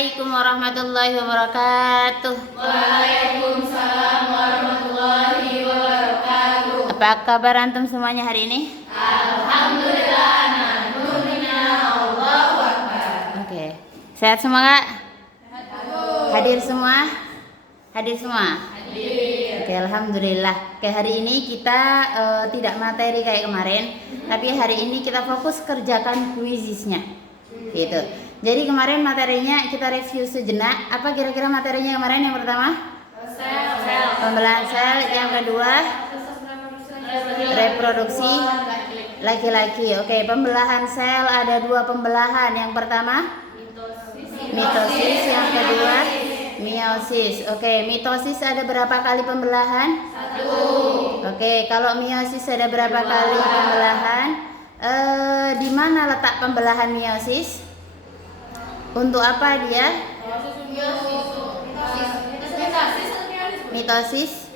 Assalamualaikum warahmatullahi wabarakatuh. Waalaikumsalam warahmatullahi wabarakatuh. Apa kabar antum semuanya hari ini? Alhamdulillah, alhamdulillah, Allahu Akbar. Oke. Sehat semua, Kak? Hadir semua? Hadir semua? Hadir. Oke, alhamdulillah. Oke, hari ini kita tidak materi kayak kemarin, tapi hari ini kita fokus kerjakan kuisisnya. Gitu. Jadi kemarin materinya kita review sejenak. Apa kira-kira materinya kemarin? Yang pertama? Sel. Pembelahan sel. Yang kedua? Reproduksi laki-laki. Oke, pembelahan sel ada 2 pembelahan. Yang pertama? Mitosis. Yang kedua? Meiosis. Oke, mitosis ada berapa kali pembelahan? 1. Oke, kalau meiosis ada berapa kali pembelahan? Di mana letak pembelahan meiosis? Untuk apa dia? Mitosis.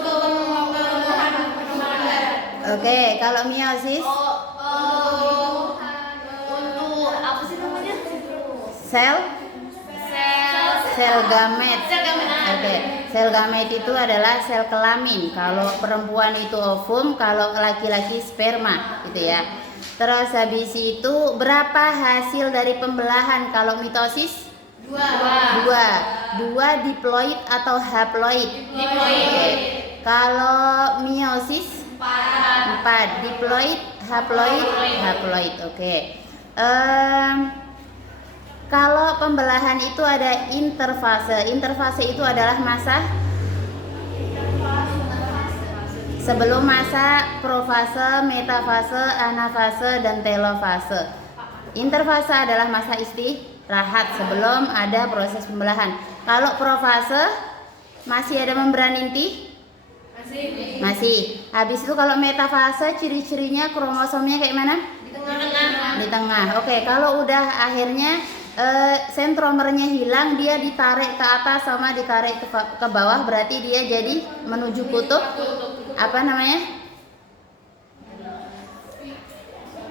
untuk pembuahan. Oke, kalau meiosis? Untuk apa sih namanya? Sel gamet. Oke, sel gamet itu adalah sel kelamin. Kalau perempuan itu ovum, kalau laki-laki sperma, gitu ya. Terus habis itu berapa hasil dari pembelahan kalau mitosis? 2. 2 diploid atau haploid? Diploid. Kalau meiosis? 4 diploid, haploid. Oke. Kalau pembelahan itu ada interfase. Interfase itu adalah masa sebelum masa profase, metafase, anafase, dan telofase. Interfase adalah masa istirahat sebelum ada proses pembelahan. Kalau profase masih ada membran inti? Masih. Habis itu kalau metafase ciri-cirinya kromosomnya kayak mana? Di tengah. Oke, kalau udah akhirnya sentromernya hilang, dia ditarik ke atas sama ditarik ke bawah, berarti dia jadi menuju kutub. Apa namanya?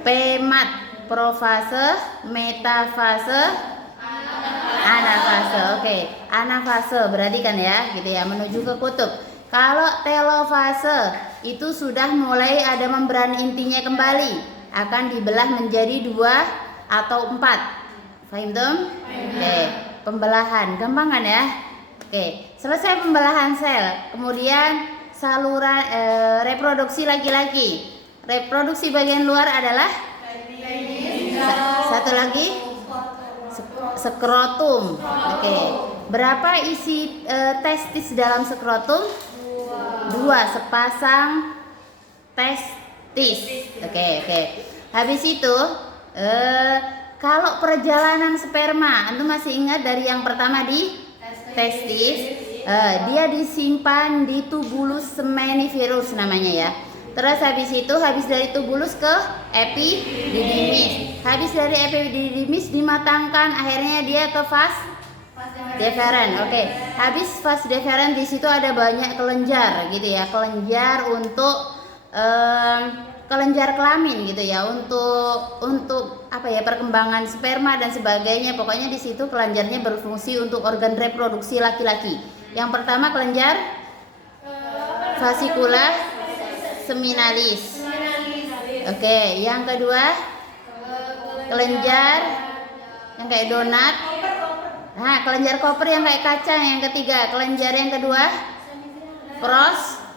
Pemat. Profase, metafase, anafase. Oke, anafase berarti kan ya, gitu ya, menuju ke kutub. Kalau telofase itu sudah mulai ada membran intinya kembali, akan dibelah menjadi 2 atau 4. Paham dong? Oke, pembelahan gampang kan ya? Oke, selesai pembelahan sel. Kemudian saluran reproduksi laki-laki. Reproduksi bagian luar adalah satu lagi skrotum. Oke, berapa isi testis dalam skrotum? 2, sepasang testis. Oke. Habis itu kalau perjalanan sperma, antum masih ingat dari yang pertama di testis, dia disimpan di tubulus seminiferus namanya ya. Terus habis dari tubulus ke epididymis. Habis dari epididymis dimatangkan, akhirnya dia ke vas deferens. Oke. Habis vas deferens di situ ada banyak kelenjar gitu ya. Kelenjar untuk kelenjar kelamin gitu ya, untuk apa ya, perkembangan sperma dan sebagainya. Pokoknya di situ kelenjarnya berfungsi untuk organ reproduksi laki-laki. Yang pertama kelenjar fascicula seminalis. Oke, yang kedua kelenjar yang kayak donat. Nah, kelenjar koper yang kayak kacang. Yang ketiga kelenjar yang kedua prostat.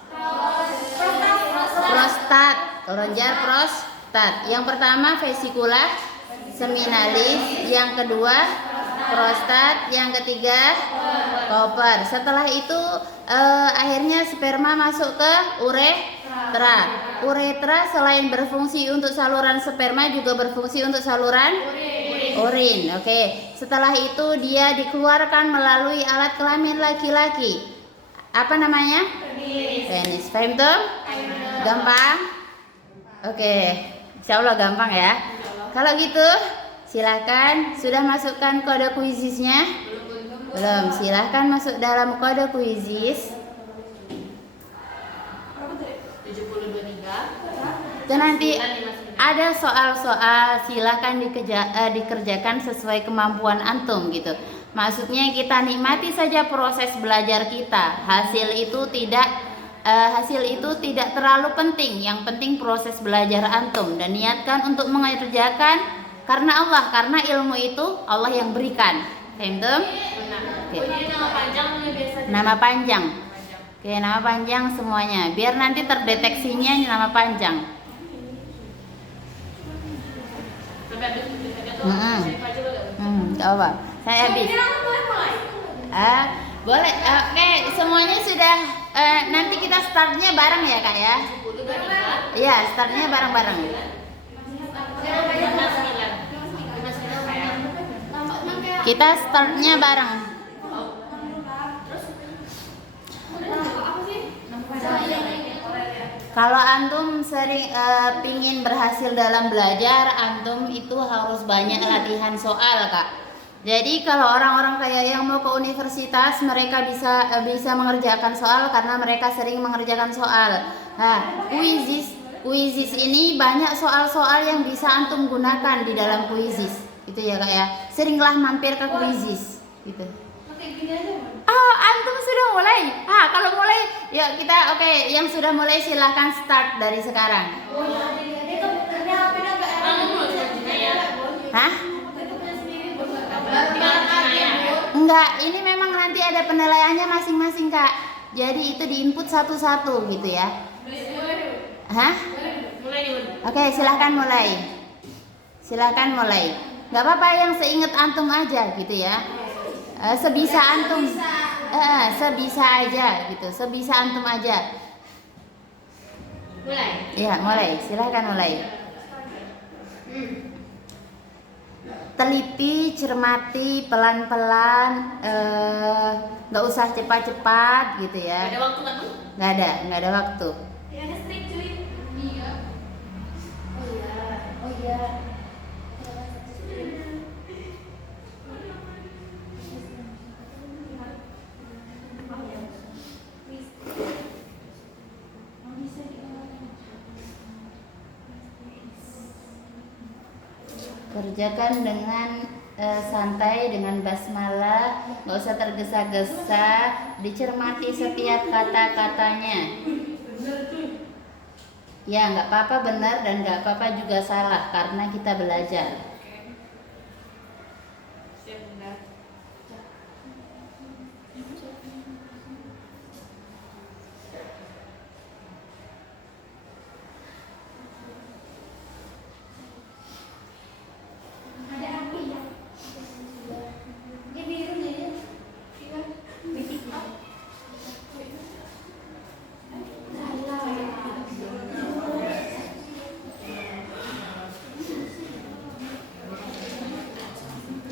Kelenjar prostat. Yang pertama vesicula seminalis, yang kedua prostat, yang ketiga koper. Setelah itu akhirnya sperma masuk ke uretra. Uretra selain berfungsi untuk saluran sperma juga berfungsi untuk saluran urin. Oke. Setelah itu dia dikeluarkan melalui alat kelamin laki-laki. Apa namanya? Penis. Paham tuh? Gampang? Oke, insya Allah gampang ya. Kalau gitu silakan, sudah masukkan kode kuisisnya? Belum. Silahkan masuk dalam kode kuisis. 72.3. Dan nanti ada soal-soal, silahkan dikerjakan sesuai kemampuan antum gitu. Maksudnya kita nikmati saja proses belajar kita. Hasil itu tidak terlalu penting. Yang penting proses belajar antum, dan niatkan untuk mengerjakan karena Allah, karena ilmu itu Allah yang berikan. Paham tuh? Oke. Nama panjang biasa. Nama panjang. Oke, nama panjang semuanya. Biar nanti terdeteksinya nama panjang. Gak apa. Saya habis. Boleh. Oke, semuanya sudah. Nanti kita startnya bareng ya kak ya. Iya, startnya bareng-bareng. Kita startnya bareng. Kalau antum sering pingin berhasil dalam belajar, antum itu harus banyak latihan soal kak. Jadi kalau orang-orang kayak yang mau ke universitas, mereka bisa mengerjakan soal karena mereka sering mengerjakan soal. Nah, Quizizz ini banyak soal-soal yang bisa antum gunakan di dalam Quizizz, gitu ya kak ya. Seringlah mampir ke Quizizz, gitu. Antum sudah mulai. Kalau mulai, ya kita yang sudah mulai silahkan start dari sekarang. Hah? Enggak, ini memang nanti ada penilaiannya masing-masing kak. Jadi itu diinput satu-satu gitu ya. Hah? Oke, silahkan mulai. Silahkan mulai. Gak apa-apa, yang seinget antum aja gitu ya. Sebisa antum. Sebisa aja gitu. Sebisa antum aja. Mulai. Ya, mulai. Silahkan mulai. Teliti, cermati, pelan-pelan, nggak usah cepat-cepat gitu ya. Ada waktu kan tuh? Nggak ada waktu. Ada strik cuy. Iya. Oh iya. Kerjakan dengan santai, dengan basmalah, nggak usah tergesa-gesa, dicermati setiap kata-katanya. Ya, nggak apa-apa benar dan nggak apa-apa juga salah karena kita belajar.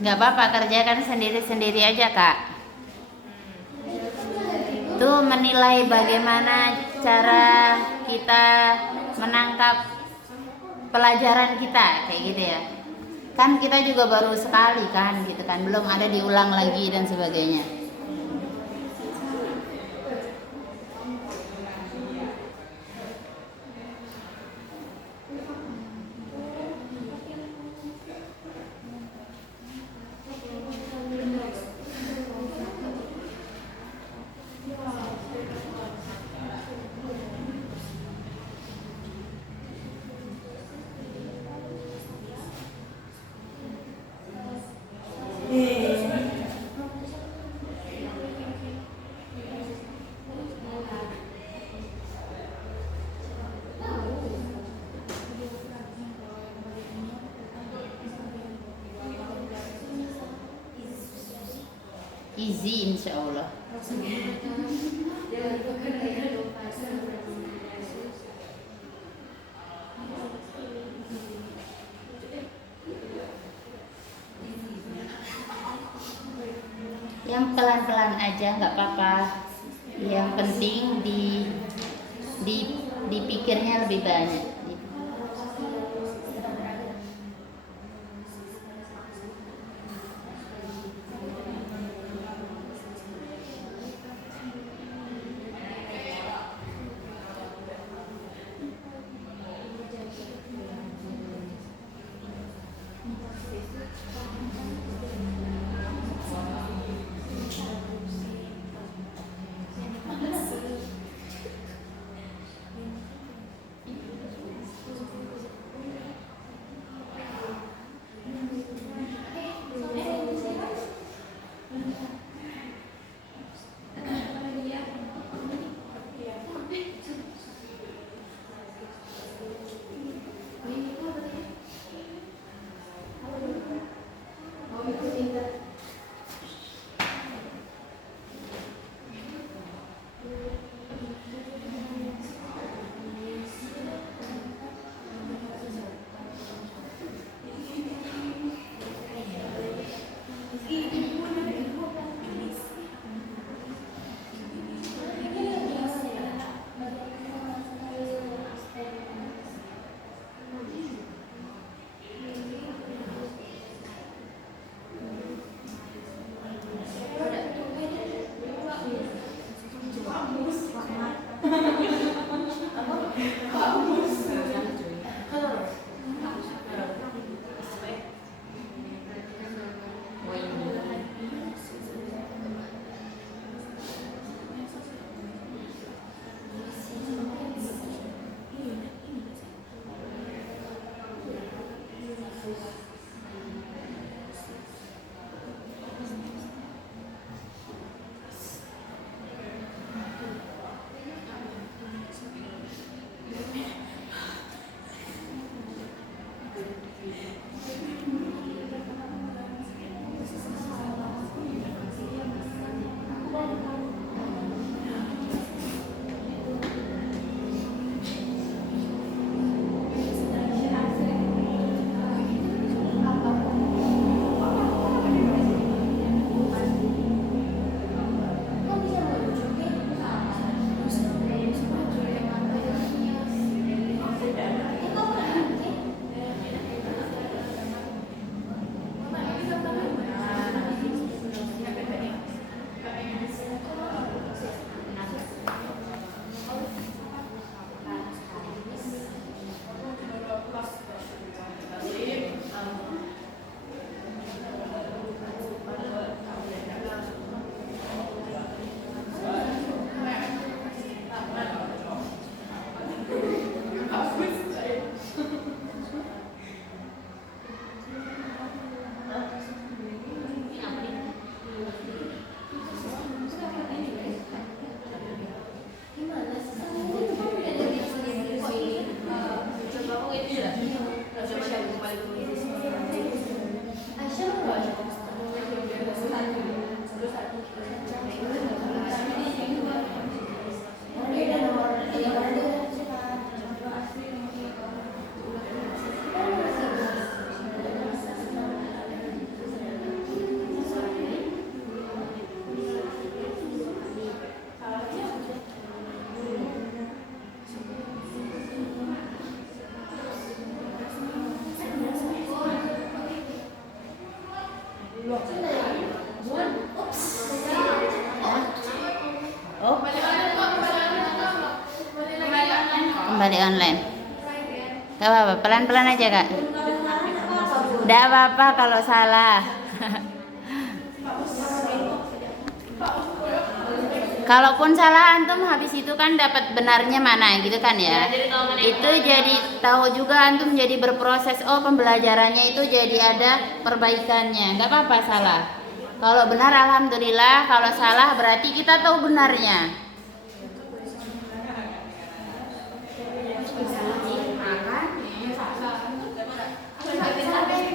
Nggak apa-apa, kerjakan sendiri-sendiri aja kak. Tuh menilai bagaimana cara kita menangkap pelajaran kita kayak gitu ya. Kan kita juga baru sekali kan gitu kan, belum ada diulang lagi dan sebagainya. Easy insya Allah. Yang pelan-pelan aja nggak apa-apa. Yang penting dipikirnya lebih banyak. kembali online. Gak apa-apa, pelan-pelan aja kak. Gak apa-apa kalau salah. Kalaupun salah antum habis itu kan dapat benarnya mana gitu kan ya. Itu jadi tahu juga antum jadi berproses. Oh pembelajarannya itu jadi ada perbaikannya. Gak apa-apa salah. Kalau benar alhamdulillah. Kalau salah berarti kita tahu benarnya.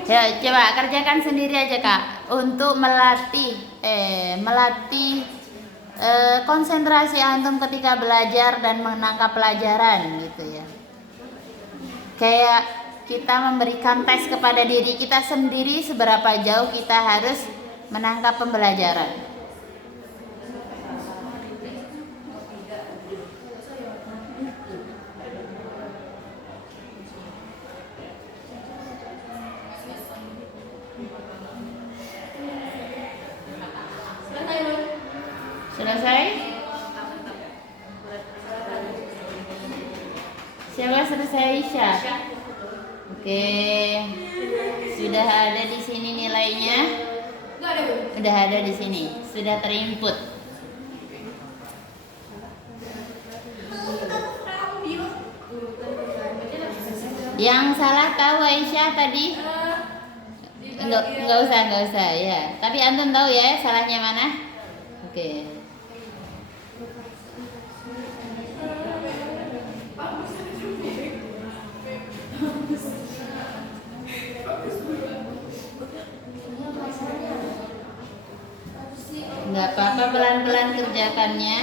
Ya coba kerjakan sendiri aja kak. Untuk melatih konsentrasi antum ketika belajar dan menangkap pelajaran gitu ya. Kayak kita memberikan tes kepada diri kita sendiri seberapa jauh kita harus menangkap pembelajaran. Selesai? Siapa selesai Aisyah? Oke. Sudah ada di sini nilainya? Sudah ada di sini. Sudah terinput. Yang salah tahu Aisyah tadi? Enggak usah ya. Tapi antum tahu ya salahnya mana? Oke. Enggak apa-apa, pelan-pelan kerjakannya.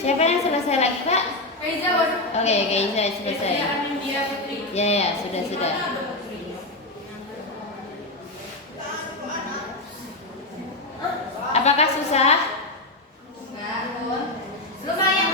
Siapa yang selesai lagi kak? Oke, saya selesai. Ya, sudah. Apakah susah? Lumayan.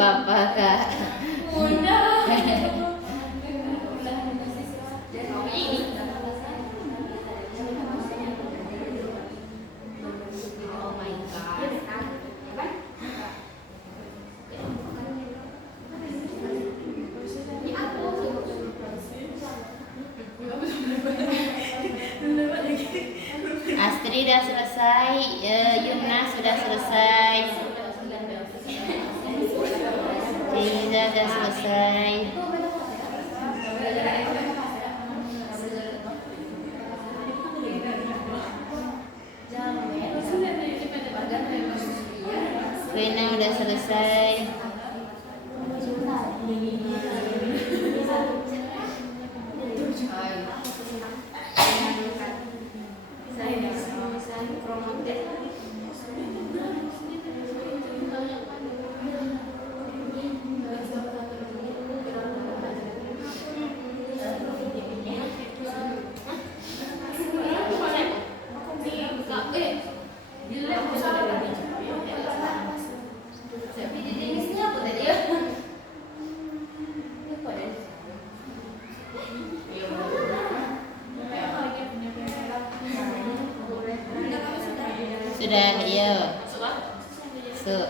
apa-apa kak. Udah. Ini. Oh my god. Astri udah selesai, Yumna sudah selesai, Riza udah selesai. Rena udah selesai. Sudah, iya. Masuk. Sudah.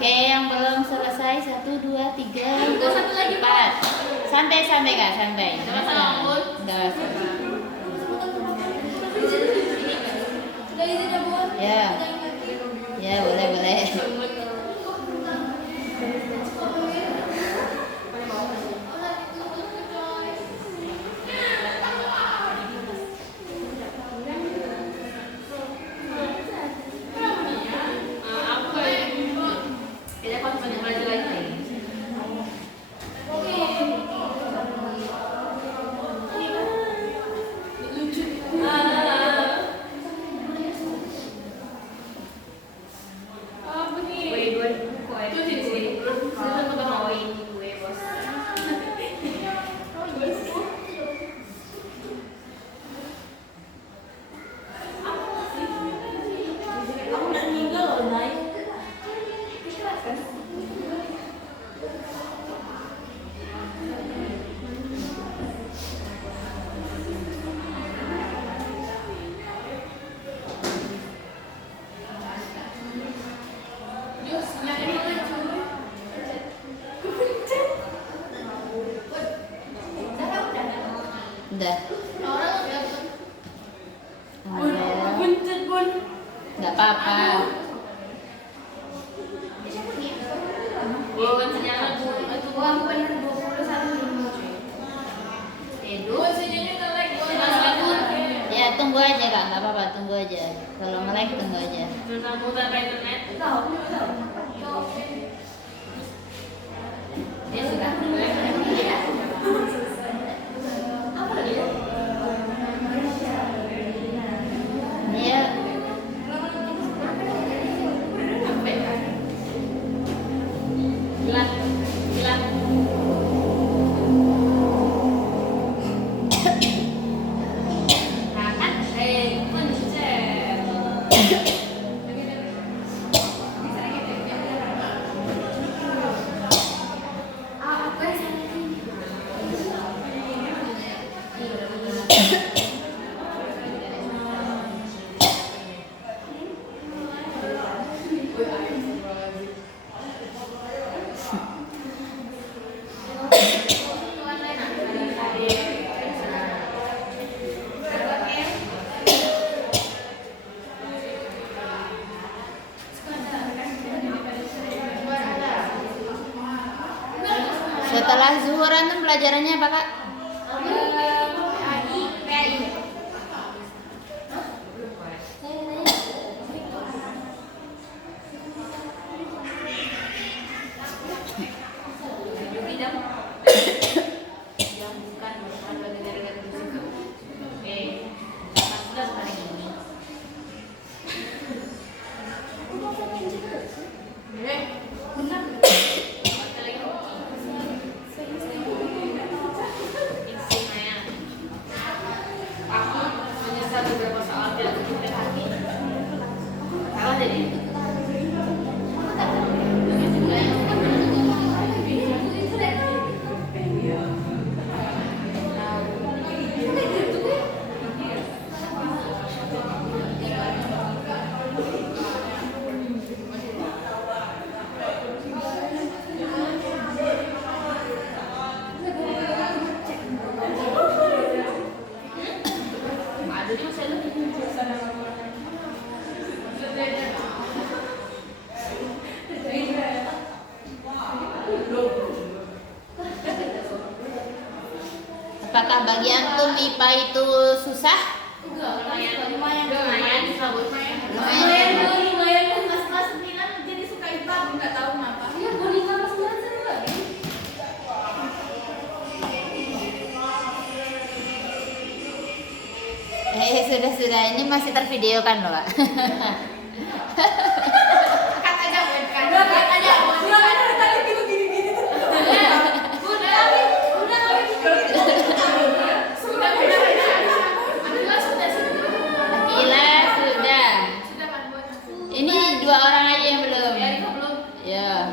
Oke, yang belum selesai 1, 2, 3, 4. Santai kak, santai. Enggak. Ya. Ya, boleh. Udah. Nggak apa-apa. nge-lag tunggu aja. Muter internet. Ya sudah. Iya. Gelap. Gelap. Setelah zuhur antum pelajarannya apa, Kak? Apakah bagi antum IPA itu susah? Lumayan. Kan kelas 9 jadi suka IPA, nggak tahu kenapa. Iya, boleh kelas 9 juga. Sudah, ini masih tervideokan loh, Pak. Cut aja, cut aja. Udah tadi gini. Akila sudah. Ini 2 orang aja yang belum. Ya.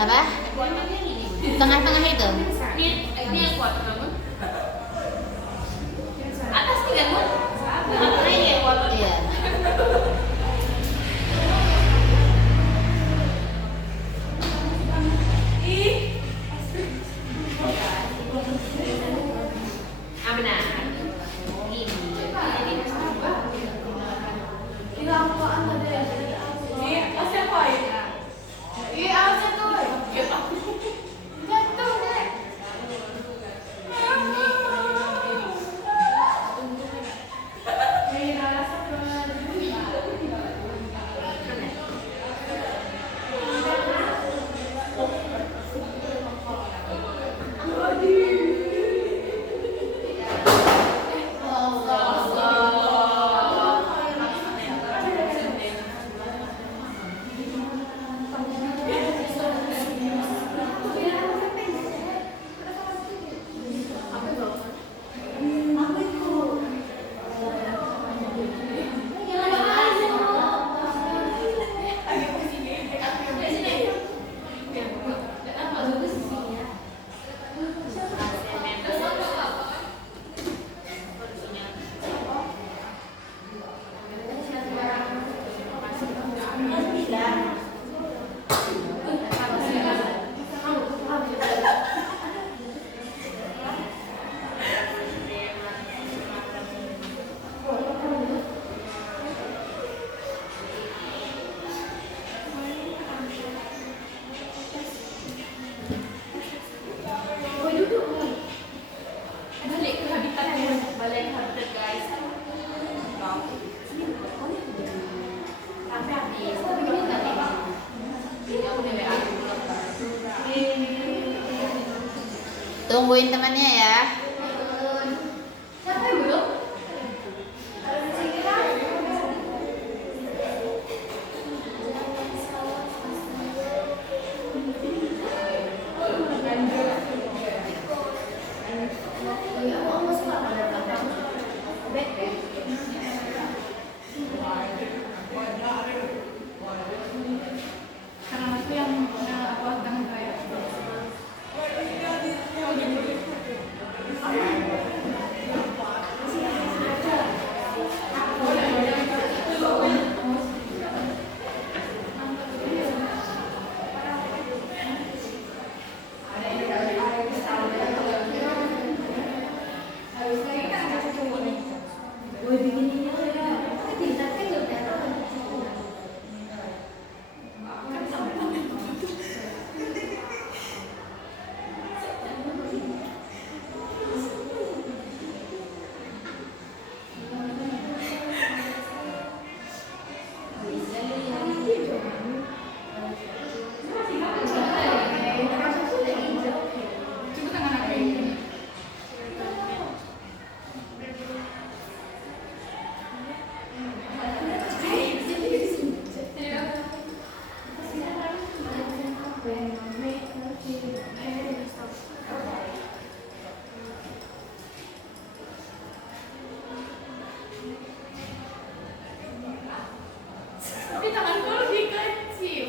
Apa? Tengah-tengah itu. Ini yang kuat kamu. Atas tiga pun. Apa yang kuat? Iya. Benar. Tungguin temannya ya. Siapa yang belum? Karena aku yang apa tangan kayak coba tangan aku ini. Tapi tanganku lebih kecil.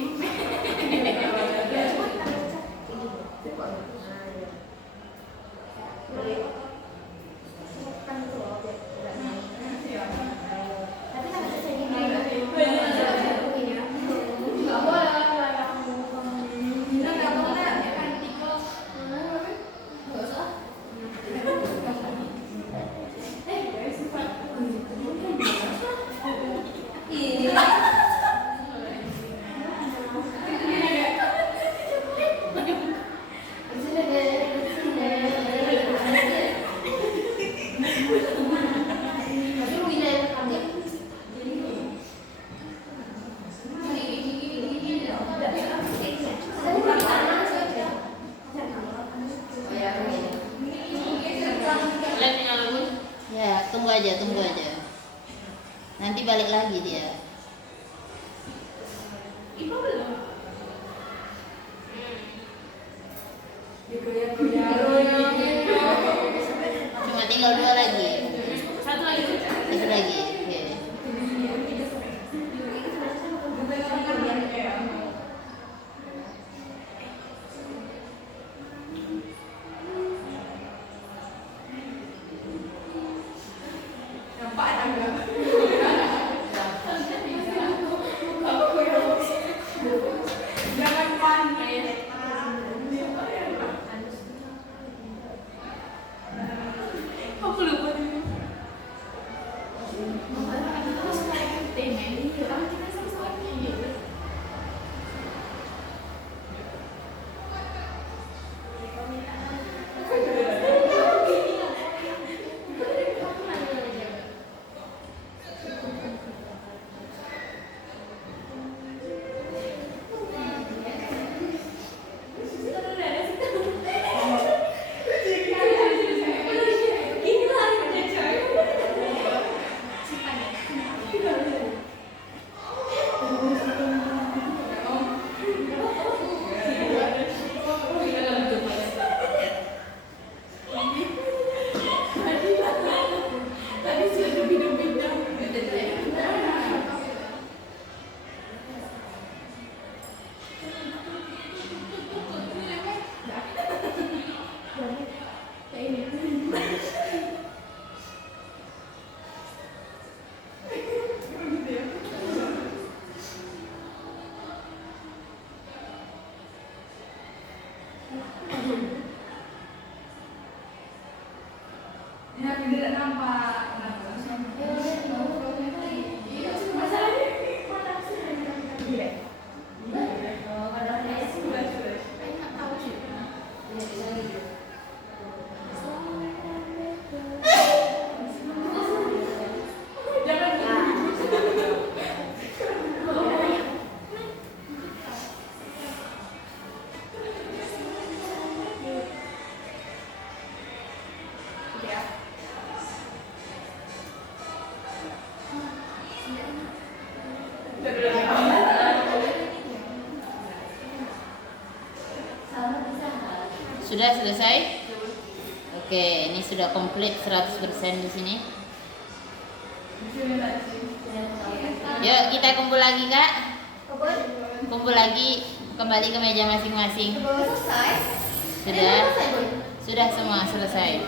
Ya, tunggu aja, tunggu aja. Nanti balik lagi dia. Ibu belum. Cuma tinggal 2 lagi. Satu lagi. Satu lagi. Oke. Nampak agak. Jangan panik. Aku lupa. Sudah selesai? Oke, ini sudah komplit 100% di sini. Yuk kita kumpul lagi Kak. Kumpul lagi, kembali ke meja masing-masing. Sudah semua selesai.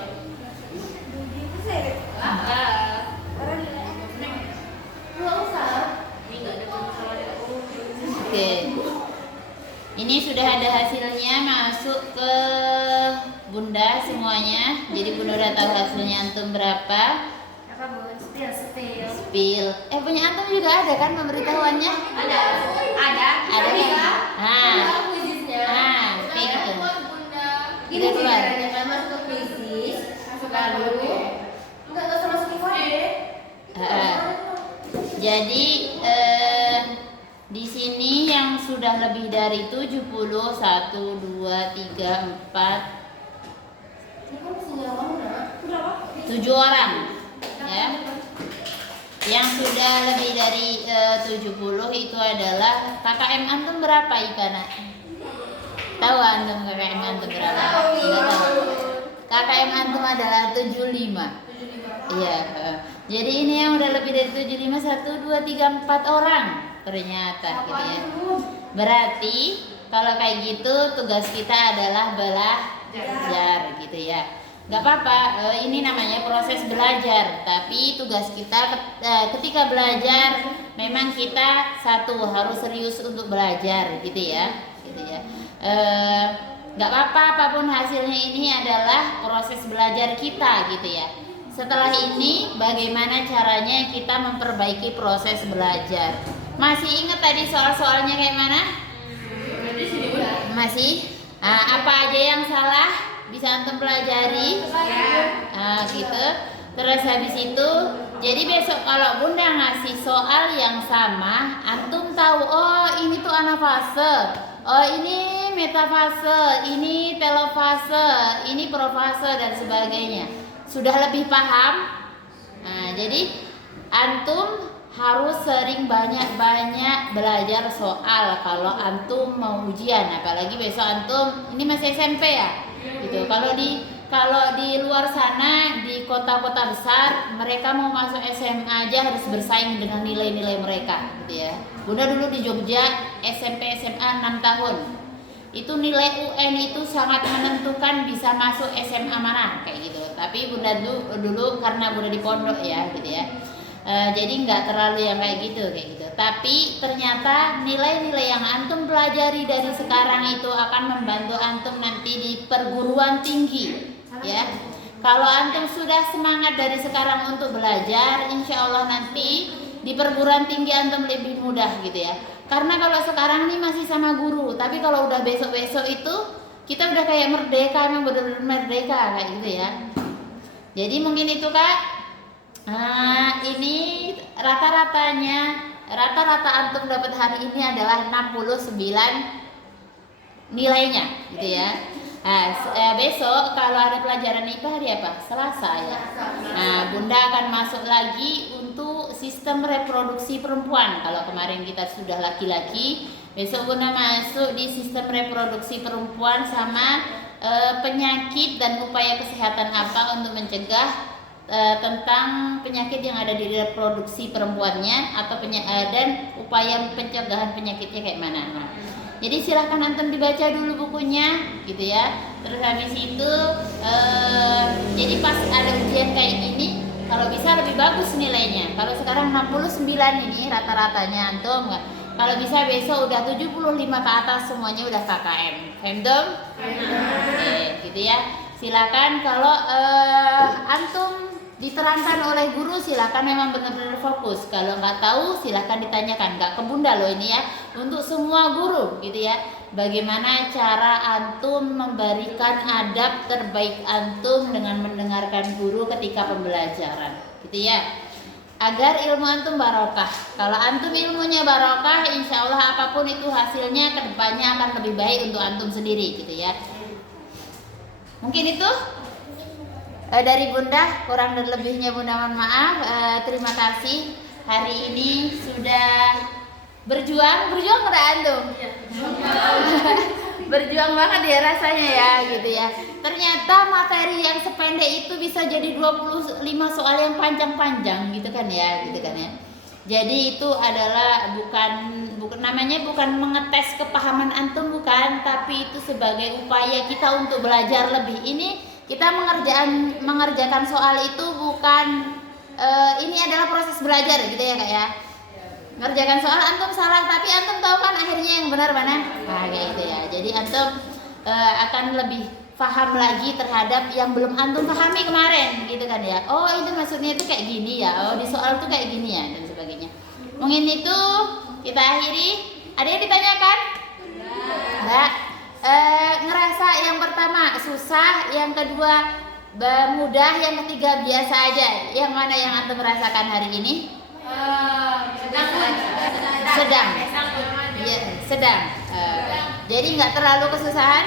Oke. Ini sudah ada hasilnya masuk ke Bunda semuanya. Jadi Bunda udah tahu hasilnya antum berapa. Apa Bu? Spill. Spill. Punya antum juga ada kan pemberitahuannya? Ada. Ada kan? Nah, kayak gitu. Gini sih caranya kan masuk ke krisis, lalu enggak usah masuk ke deh. Jadi di sini yang sudah lebih dari 70, 1, 2, 3, 4. Ini kan masih nyala berapa? 7 orang. Ya. Yang sudah lebih dari 70 itu adalah KKM antum berapa Ikana? Tahu antum KKM antum berapa? Tidak tahu. KKM antum adalah 75. Iya. Jadi ini yang udah lebih dari 75, 1, 2, 3, 4 orang ternyata gitu ya. Berarti kalau kayak gitu tugas kita adalah belajar gitu ya. Gak apa-apa, ini namanya proses belajar. Tapi tugas kita ketika belajar memang kita satu harus serius untuk belajar gitu ya. Gak apa-apa, apapun hasilnya ini adalah proses belajar kita gitu ya. Setelah ini bagaimana caranya kita memperbaiki proses belajar. Masih ingat tadi soal-soalnya kayak mana? Masih? Apa aja yang salah? Bisa antum pelajari, gitu. Terus habis itu, jadi besok kalau Bunda ngasih soal yang sama, antum tahu, oh ini tuh anafase, oh ini metafase, ini telofase, ini profase dan sebagainya. Sudah lebih paham? Nah, jadi antum harus sering banyak-banyak belajar soal kalau antum mau ujian, apalagi besok antum ini masih SMP ya. Gitu. Kalau di luar sana di kota-kota besar mereka mau masuk SMA aja harus bersaing dengan nilai-nilai mereka gitu ya. Bunda dulu di Jogja SMP SMA 6 tahun. Itu nilai UN itu sangat menentukan bisa masuk SMA mana kayak gitu. Tapi Bunda dulu karena Bunda di pondok ya gitu ya. Jadi nggak terlalu yang kayak gitu. Tapi ternyata nilai-nilai yang antum pelajari dari sekarang itu akan membantu antum nanti di perguruan tinggi ya. Kalau antum sudah semangat dari sekarang untuk belajar, insya Allah nanti di perguruan tinggi antum lebih mudah gitu ya. Karena kalau sekarang ini masih sama guru, tapi kalau udah besok-besok itu kita udah kayak merdeka, memang benar-benar merdeka kayak gitu ya. Jadi mungkin itu Kak. Ini rata-rata antum dapat hari ini adalah 69 nilainya gitu ya. Besok kalau ada pelajaran IPA hari apa? Selasa ya. Bunda akan masuk lagi untuk sistem reproduksi perempuan. Kalau kemarin kita sudah laki-laki, besok Bunda masuk di sistem reproduksi perempuan sama penyakit dan upaya kesehatan apa untuk mencegah tentang penyakit yang ada di reproduksi perempuannya atau dan upaya pencegahan penyakitnya kayak mana. Jadi silahkan antum dibaca dulu bukunya gitu ya. Terus habis itu jadi pas ada ujian kayak gini kalau bisa lebih bagus nilainya. Kalau sekarang 69 ini rata-ratanya antum nggak. Kalau bisa besok udah 75 ke atas semuanya udah KKM. Paham? Oke, gitu ya. Silakan kalau antum diterangkan oleh guru silakan memang benar-benar fokus. Kalau nggak tahu silakan ditanyakan. Nggak ke Bunda loh ini ya. Untuk semua guru gitu ya. Bagaimana cara antum memberikan adab terbaik antum dengan mendengarkan guru ketika pembelajaran, gitu ya. Agar ilmu antum barokah. Kalau antum ilmunya barokah, insya Allah apapun itu hasilnya kedepannya akan lebih baik untuk antum sendiri, gitu ya. Mungkin itu dari Bunda, kurang dan lebihnya Bunda mohon maaf. Terima kasih hari ini sudah berjuang nggak antum? Berjuang banget ya rasanya ya gitu ya. Ternyata materi yang sependek itu bisa jadi 25 soal yang panjang-panjang gitu kan ya. Jadi itu adalah bukan namanya bukan mengetes kepahaman antum, bukan, tapi itu sebagai upaya kita untuk belajar lebih. Ini kita mengerjakan soal itu bukan ini adalah proses belajar gitu ya Kak ya. Ngerjakan soal antum salah, tapi antum tahu kan akhirnya yang benar mana? Nah, kayak gitu ya. Jadi antum akan lebih paham lagi terhadap yang belum antum pahami kemarin gitu kan ya. Oh, itu maksudnya itu kayak gini ya. Oh, di soal itu kayak gini ya dan sebagainya. Mungkin itu kita akhiri. Ada yang ditanyakan? Enggak. Ngerasa yang pertama susah, yang kedua mudah, yang ketiga biasa aja. Yang mana yang antum merasakan hari ini? Sedang. Ya, sedang. Jadi nggak terlalu kesusahan?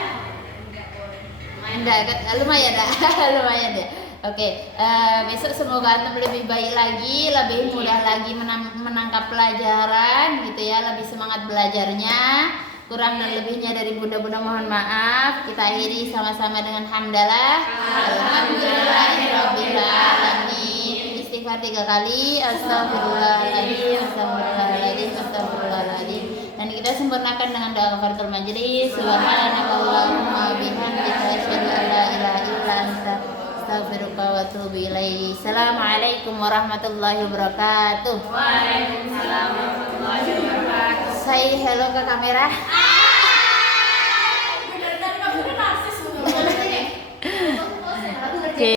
Enggak, lumayan dah. Lumayan deh. Oke, besok semoga antum lebih baik lagi, lebih mudah lagi menangkap pelajaran gitu ya, lebih semangat belajarnya. Kurang dan lebihnya dari bunda-bunda mohon maaf. Kita akhiri sama-sama dengan hamdalah. Alhamdulillahirabbil alamin. Istighfar 3 kali. Astagfirullahaladzim, astagfirullahaladzim, astagfirullahaladzim. Dan kita sempurnakan dengan doa kafaratul majelis. Subhanakallahumma bihamdika asyhadu an la ilaha illa anta astaghfiruka wa atubu ilaik. Assalamualaikum warahmatullahi wabarakatuh. Waalaikumsalam warahmatullahi wabarakatuh. Say hello ke kamera.